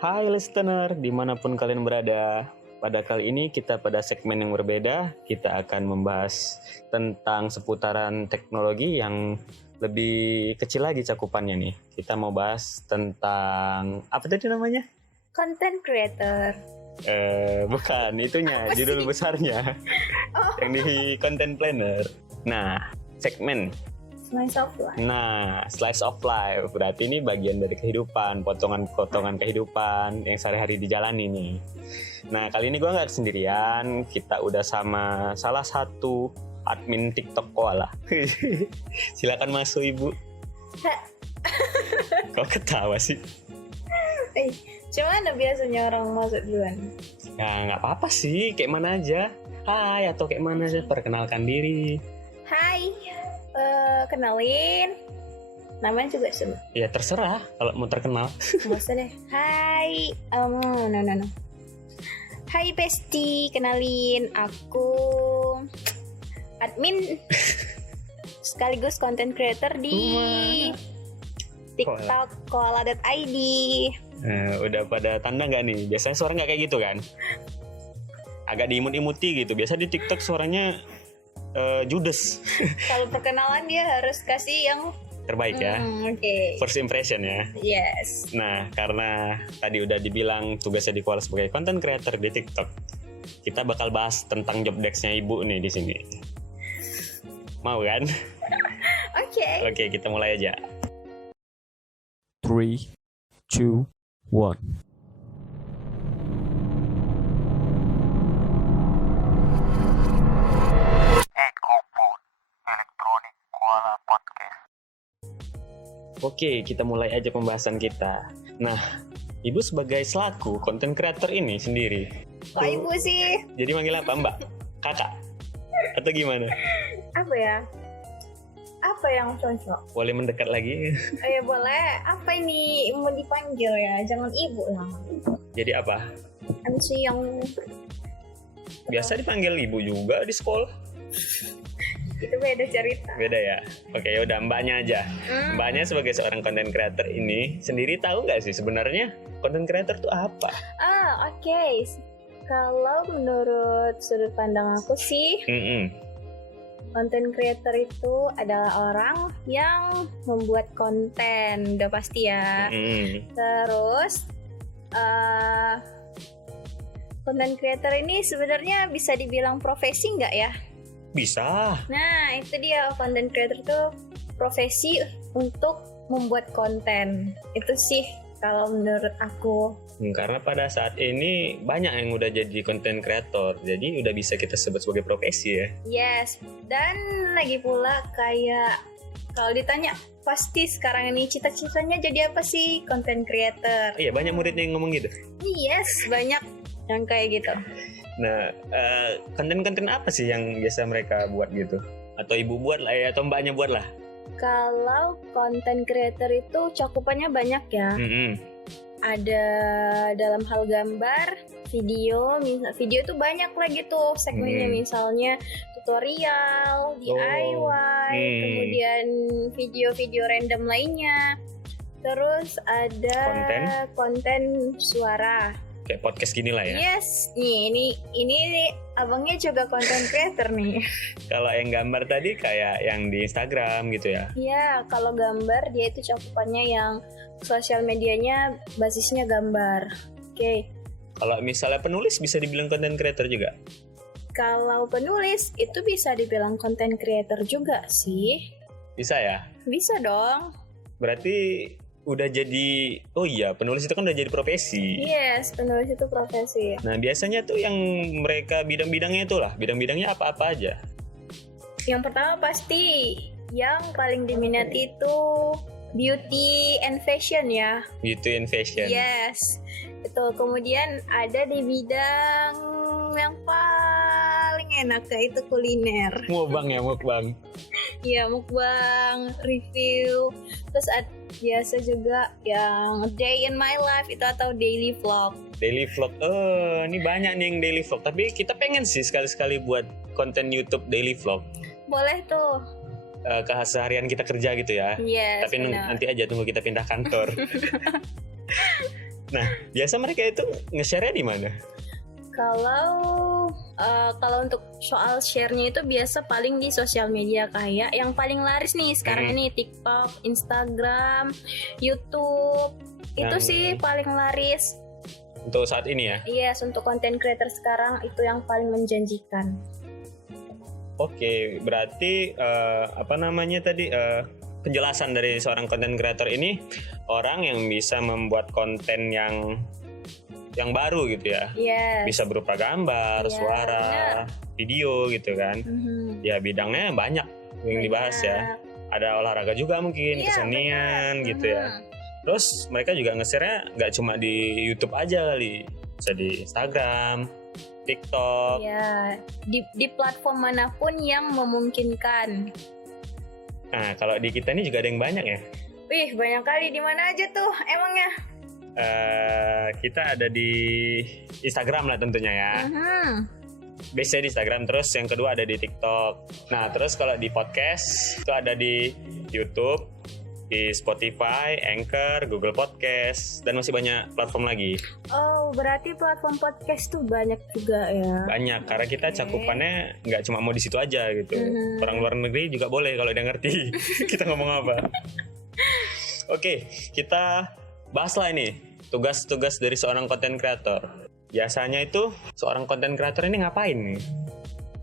Hai listener, dimanapun kalian berada. Pada kali ini kita pada segmen yang berbeda. Kita akan membahas tentang seputaran teknologi yang lebih kecil lagi cakupannya nih. Kita mau bahas tentang apa tadi namanya? Content creator. Bukan, itunya Apa judul sih? besarnya Oh, yang di Content Planner. Nah, segmen. slice of life. Nah, slice of life berarti ini bagian dari kehidupan, potongan-potongan kehidupan yang sehari-hari dijalani nih. Nah, kali ini gue nggak sendirian, kita udah sama salah satu admin TikTok Koala. Silakan masuk Ibu. Kok ketawa sih? Cuman biasanya orang masuk duluan. Ya nggak apa-apa sih, kayak mana aja. Hai atau kayak mana aja, perkenalkan diri. Hai, kenalin. Namanya juga sama. Ya terserah kalau mau terkenal. Nggak usah deh. Hai, no. Hai Besti, kenalin aku admin sekaligus content creator di TikTok koala.id. Nah, udah pada tanda nggak nih? Biasanya suara nggak kayak gitu kan? Agak diimut-imuti gitu. Biasa di TikTok suaranya judes. Kalau perkenalan dia harus kasih yang Terbaik ya. Oke. First impression ya. Yes. Nah, karena tadi udah dibilang tugasnya di Koala sebagai content creator di TikTok, kita bakal bahas tentang job desk-nya Ibu nih di sini. Mau kan? Oke. Oke, kita mulai aja. 3, 2, 1. Oke, kita mulai aja pembahasan kita. Nah, Ibu sebagai selaku content creator ini sendiri, Kok ibu sih? jadi manggil apa Mbak? Kakak? Atau gimana? Apa ya? Apa yang cocok? Boleh mendekat lagi? Boleh. Apa ini mau dipanggil ya? Jangan ibu lah. Jadi apa? Kan sih yang Biasa dipanggil Ibu juga di sekolah. itu beda cerita. Beda ya? Oke, yaudah Mbaknya aja. Mbaknya sebagai seorang content creator ini sendiri tahu nggak sih sebenarnya content creator itu apa? Oke. Kalau menurut sudut pandang aku sih, content creator itu adalah orang yang membuat konten, udah pasti ya. Terus content creator ini sebenarnya bisa dibilang profesi nggak ya? Bisa. Nah, itu dia, content creator itu profesi untuk membuat konten. Itu sih kalau menurut aku. Karena pada saat ini banyak yang udah jadi content creator, jadi udah bisa kita sebut sebagai profesi ya. Yes, dan lagi pula kayak kalau ditanya pasti sekarang ini cita-citanya jadi apa sih content creator? Iya, banyak muridnya yang ngomong gitu. Yes, banyak yang kayak gitu. Nah, konten-konten apa sih yang biasa mereka buat gitu? Atau Ibu buat lah ya, atau Mbaknya buat lah? Kalau content creator itu cakupannya banyak ya. Ada dalam hal gambar, video tuh banyak lagi tuh segmennya, misalnya tutorial, DIY, kemudian video-video random lainnya. Terus ada konten suara. Kayak podcast gini lah ya. Yes, nih ini abangnya juga content creator nih. Kalau yang gambar tadi kayak yang di Instagram gitu ya. Iya, kalau gambar dia itu cakupannya yang sosial medianya basisnya gambar. Oke. Kalau misalnya penulis bisa dibilang content creator juga. Kalau penulis itu bisa dibilang content creator juga sih. Bisa ya? Bisa dong. Berarti udah jadi, oh iya, penulis itu kan udah jadi profesi. Yes, penulis itu profesi. Nah, biasanya tuh yang mereka bidang-bidangnya itu lah, bidang-bidangnya apa-apa aja. Yang pertama pasti yang paling diminati itu beauty and fashion ya. Beauty and fashion. Yes, itu kemudian ada di bidang yang paling enak yaitu kuliner. Mukbang ya, mukbang. Iya, mukbang, review. Terus biasa juga yang day in my life itu atau daily vlog. Daily vlog, ini banyak nih yang daily vlog. Tapi kita pengen sih sekali-sekali buat konten YouTube daily vlog. Boleh tuh. Keseharian kita kerja gitu ya. Yes, tapi nanti aja tunggu kita pindah kantor. Nah, biasa mereka itu nge-share-nya di mana? Kalau untuk soal share-nya itu biasa paling di sosial media, kayak yang paling laris nih sekarang ini TikTok, Instagram, YouTube. Itu Yang- sih paling laris. Untuk saat ini ya. Yes, untuk content creator sekarang itu yang paling menjanjikan. Oke, berarti apa namanya tadi penjelasan dari seorang content creator ini orang yang bisa membuat konten yang baru gitu ya. Yes. Bisa berupa gambar, Iya, suara, video gitu kan. Mhm. Ya bidangnya banyak yang dibahas ya. Banyak. Ada olahraga juga mungkin, Iya, kesenian benar. gitu ya. Mhm. Terus mereka juga nge-share-nya nggak cuma di YouTube aja kali, bisa di Instagram, TikTok. Iya, di platform manapun yang memungkinkan. Nah, kalau di kita ini juga ada yang banyak ya. Wih, banyak kali. Di mana aja tuh emangnya? Kita ada di Instagram lah tentunya ya. Mhm. Biasanya di Instagram, terus yang kedua ada di TikTok. Nah, terus kalau di podcast itu ada di YouTube, di Spotify, Anchor, Google Podcast, dan masih banyak platform lagi. Oh, berarti platform podcast tuh banyak juga ya. Banyak, karena kita Oke. cakupannya nggak cuma mau di situ aja gitu. Mhm. Orang luar negeri juga boleh kalau dia ngerti kita ngomong apa. Oke, kita bahaslah ini tugas-tugas dari seorang content creator. Biasanya itu seorang content creator ini ngapain nih?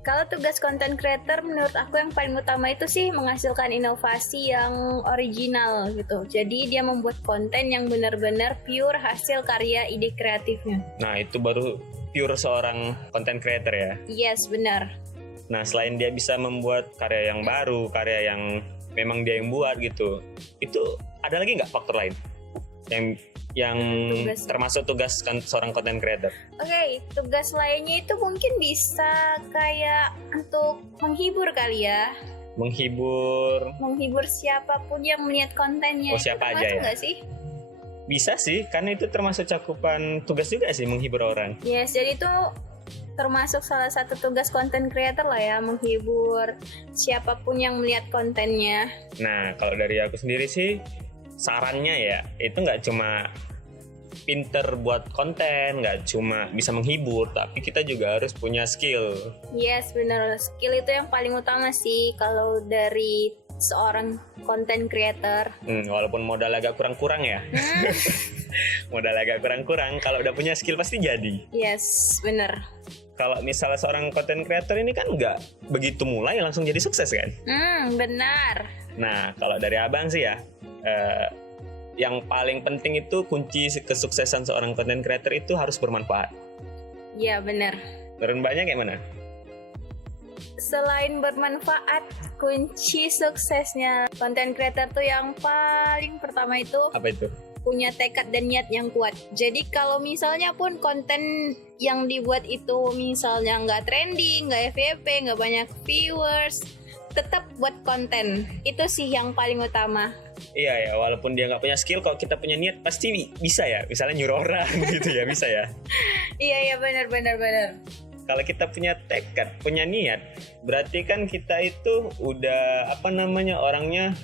Kalau tugas content creator menurut aku yang paling utama itu sih menghasilkan inovasi yang original gitu. Jadi dia membuat konten yang benar-benar pure hasil karya ide kreatifnya. Nah, itu baru pure seorang content creator ya. Yes, benar. Nah, selain dia bisa membuat karya yang baru, karya yang memang dia yang buat gitu, itu ada lagi nggak faktor lain yang Tugas. termasuk tugas seorang content creator? Oke, tugas lainnya itu mungkin bisa kayak untuk menghibur kali ya. Menghibur siapapun yang melihat kontennya. Oh, Itu siapa aja termasuk ya? nggak sih? Bisa sih, karena itu termasuk cakupan tugas juga sih, menghibur orang. Yes, jadi itu termasuk salah satu tugas content creator lah ya, menghibur siapapun yang melihat kontennya. Nah, kalau dari aku sendiri sih, sarannya ya, itu nggak cuma pinter buat konten, nggak cuma bisa menghibur, tapi kita juga harus punya skill. Yes, benar. Skill itu yang paling utama sih kalau dari seorang content creator. Walaupun modal agak kurang-kurang ya. Modal agak kurang-kurang, kalau udah punya skill pasti jadi. Yes, benar. Kalau misalnya seorang content creator ini kan nggak begitu mulai langsung jadi sukses kan? Benar. Nah, kalau dari abang sih ya, yang paling penting itu kunci kesuksesan seorang content creator itu harus bermanfaat. Ya, benar. Menurut mbaknya kayak mana? Selain bermanfaat, kunci suksesnya content creator tuh yang paling pertama itu Apa itu? punya tekad dan niat yang kuat. Jadi kalau misalnya pun konten yang dibuat itu misalnya nggak trending, nggak FYP, nggak banyak viewers, tetap buat konten. Itu sih yang paling utama. Iya ya, walaupun dia nggak punya skill, kalau kita punya niat pasti bisa ya. Misalnya nyuruh orang gitu ya, bisa ya. Iya benar. Kalau kita punya tekad, punya niat, berarti kan kita itu udah orangnya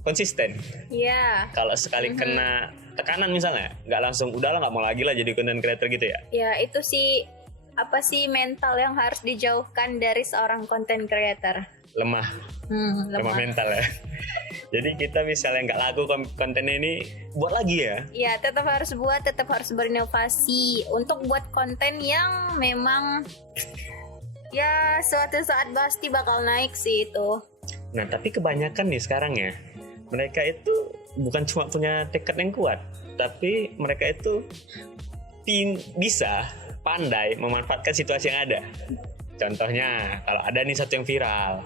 konsisten. Iya. Kalau sekali kena tekanan misalnya, nggak langsung udahlah nggak mau lagi lah jadi content creator gitu ya. Ya itu sih mental yang harus dijauhkan dari seorang content creator. Lemah Lemah. mental ya. Jadi kita misalnya nggak laku konten ini, buat lagi ya. Ya tetap harus berinovasi untuk buat konten yang memang ya suatu saat pasti bakal naik sih itu. Nah, tapi kebanyakan nih sekarang ya, mereka itu bukan cuma punya tekad yang kuat, tapi mereka itu bisa pandai memanfaatkan situasi yang ada. Contohnya, kalau ada nih satu yang viral,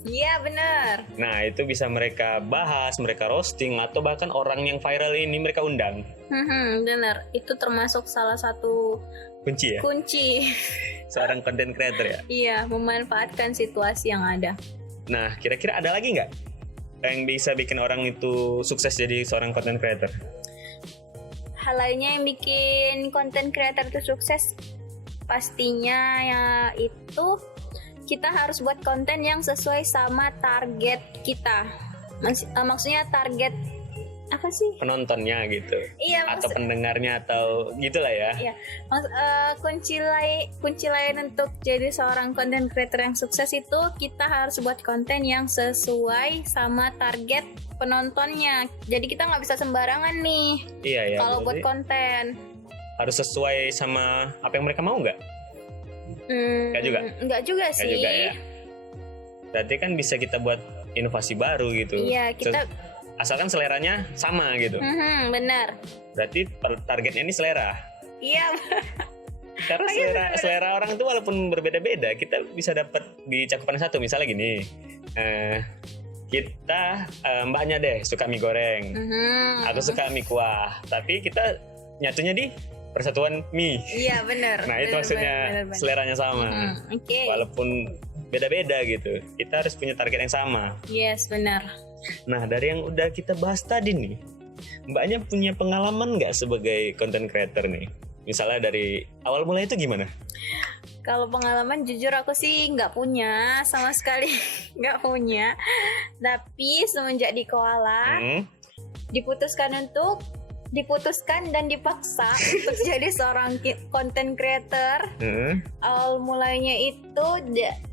Iya benar. nah itu bisa mereka bahas, mereka roasting, atau bahkan orang yang viral ini mereka undang. Benar. Itu termasuk salah satu Kunci ya, kunci. seorang content creator ya. Iya, memanfaatkan situasi yang ada. Nah, kira-kira ada lagi nggak yang bisa bikin orang itu sukses jadi seorang content creator? Hal lainnya yang bikin content creator itu sukses pastinya ya itu kita harus buat konten yang sesuai sama target kita. Maksudnya target apa sih? penontonnya gitu. Iya, Atau pendengarnya atau gitulah ya. Iya, kunci lain untuk jadi seorang content creator yang sukses itu kita harus buat konten yang sesuai sama target penontonnya. Jadi kita nggak bisa sembarangan nih Iya ya. kalau buat berarti konten. harus sesuai sama apa yang mereka mau nggak? Nggak juga? Nggak juga Nggak sih. juga ya. Berarti kan bisa kita buat inovasi baru gitu. Iya, kita Asalkan seleranya sama gitu. benar. Berarti targetnya ini selera. Iya, Karena selera orang itu walaupun berbeda-beda, kita bisa dapat di cakupan satu. Misalnya gini, kita mbaknya deh suka mie goreng, aku suka mie kuah, tapi kita nyatunya di persatuan mie. Iya benar. Nah itu Benar, maksudnya benar. seleranya sama. Oke. Walaupun beda-beda gitu, kita harus punya target yang sama. Yes, benar. Nah dari yang udah kita bahas tadi nih, mbaknya punya pengalaman nggak sebagai content creator nih? Misalnya dari awal mulai itu gimana? Kalau pengalaman jujur aku sih nggak punya sama sekali, nggak punya. Tapi semenjak di Koala diputuskan dan dipaksa untuk jadi seorang content creator. Awal mulainya itu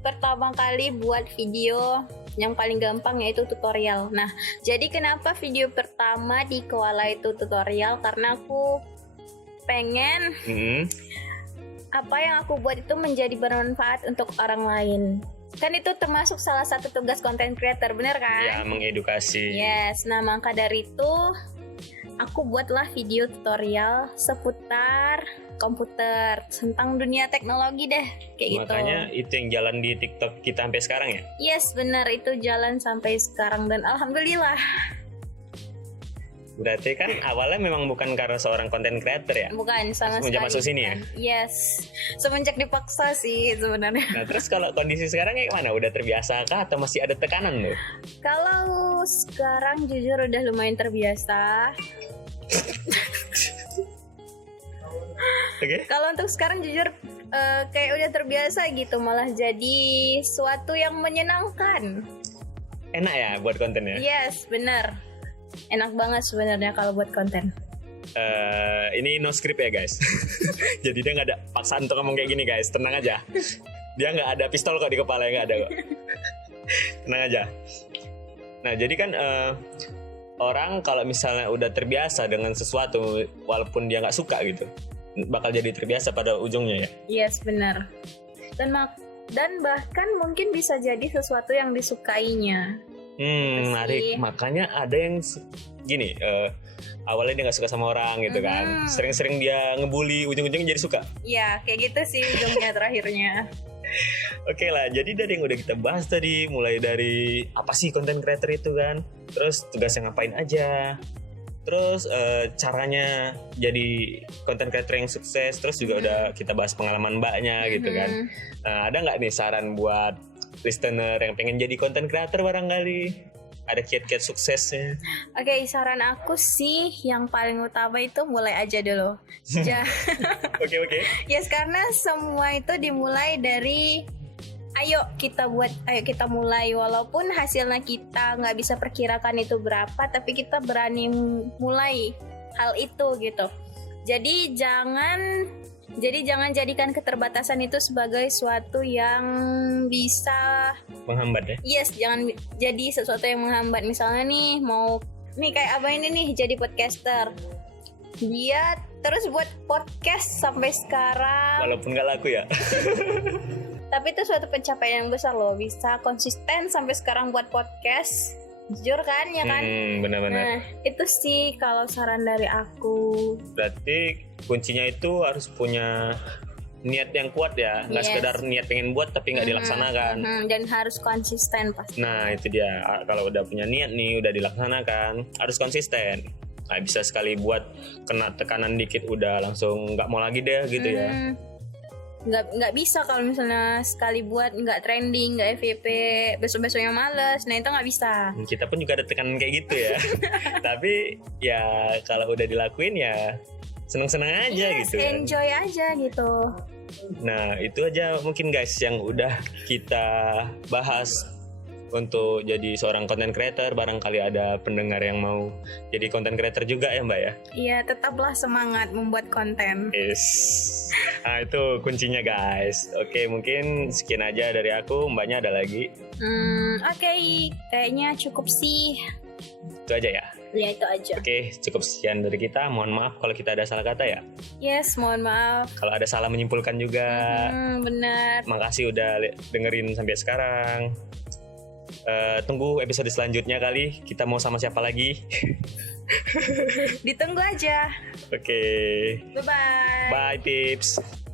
pertama kali buat video yang paling gampang yaitu tutorial. Nah, jadi kenapa video pertama di Koala itu tutorial? Karena aku pengen apa yang aku buat itu menjadi bermanfaat untuk orang lain. Kan itu termasuk salah satu tugas content creator, bener kan? Ya, mengedukasi. Yes, nah maka dari itu aku buatlah video tutorial seputar komputer, tentang dunia teknologi deh, kayak gitu. Makanya itu yang jalan di TikTok kita sampai sekarang ya? Yes, benar, itu jalan sampai sekarang dan alhamdulillah. Berarti kan awalnya memang bukan karena seorang content creator ya? Bukan sama Semenjak sekali. masuk sini ya? Yes, semenjak dipaksa sih sebenarnya. Nah terus kalau kondisi sekarang kayak mana? Udah terbiasa kah atau masih ada tekanan tuh? Kalau sekarang jujur udah lumayan terbiasa. Oke. Kalau untuk sekarang jujur kayak udah terbiasa gitu, malah jadi suatu yang menyenangkan. Enak ya buat kontennya? Yes, benar. Enak banget sebenarnya kalau buat konten. Ini no script ya guys. Jadi dia nggak ada paksaan untuk ngomong kayak gini guys. Tenang aja. Dia nggak ada pistol kok di kepala, nggak ada kok. Tenang aja. Nah jadi kan orang kalau misalnya udah terbiasa dengan sesuatu, walaupun dia nggak suka gitu, bakal jadi terbiasa pada ujungnya ya. Yes, benar. Dan bahkan mungkin bisa jadi sesuatu yang disukainya. Menarik. Makanya ada yang gini, awalnya dia nggak suka sama orang gitu kan, sering-sering dia ngebully, ujung-ujungnya jadi suka. Ya kayak gitu sih ujungnya terakhirnya. Oke lah, jadi dari yang udah kita bahas tadi, mulai dari apa sih content creator itu kan, terus tugasnya ngapain aja, terus caranya jadi content creator yang sukses, terus juga udah kita bahas pengalaman mbaknya gitu kan. Ada nggak nih saran buat listener yang pengen jadi content creator barangkali? Ada kiat-kiat suksesnya? Oke, saran aku sih yang paling utama itu mulai aja dulu. Oke. Yes, karena semua itu dimulai dari ayo kita mulai, walaupun hasilnya kita nggak bisa perkirakan itu berapa, tapi kita berani mulai hal itu gitu. Jadi jangan jadikan keterbatasan itu sebagai suatu yang bisa Menghambat ya? Yes, jangan jadi sesuatu yang menghambat. Misalnya nih kayak apa ini nih jadi podcaster. Dia terus buat podcast sampai sekarang. Walaupun nggak laku ya. Tapi itu suatu pencapaian yang besar loh. Bisa konsisten sampai sekarang buat podcast. Jujur kan, ya kan? Benar-benar. Nah, itu sih kalau saran dari aku. Berarti kuncinya itu harus punya niat yang kuat ya, nggak sekedar niat pengen buat tapi nggak dilaksanakan. Dan harus konsisten pasti. Nah itu dia, kalau udah punya niat nih, udah dilaksanakan, harus konsisten. Nggak bisa sekali buat kena tekanan dikit udah langsung nggak mau lagi deh gitu ya. Nggak bisa kalau misalnya sekali buat nggak trending, nggak FYP, besok-besoknya males. Nah itu nggak bisa. Kita pun juga ada tekanan kayak gitu ya. Tapi ya kalau udah dilakuin ya seneng-seneng aja gitu kan. Enjoy aja gitu. Nah itu aja mungkin guys yang udah kita bahas untuk jadi seorang content creator. Barangkali ada pendengar yang mau jadi content creator juga ya Mbak ya. Iya, tetaplah semangat membuat konten. Yes. Nah itu kuncinya guys. Oke, mungkin sekian aja dari aku. Mbaknya ada lagi? Oke, kayaknya cukup sih. Itu aja ya. Ya itu aja. Oke, cukup sekian dari kita. Mohon maaf kalau kita ada salah kata ya. Yes, mohon maaf. Kalau ada salah menyimpulkan juga. Benar. Makasih udah dengerin sampai sekarang. Tunggu episode selanjutnya kali. Kita mau sama siapa lagi? Ditunggu aja. Oke. Bye-bye. Bye, Pips.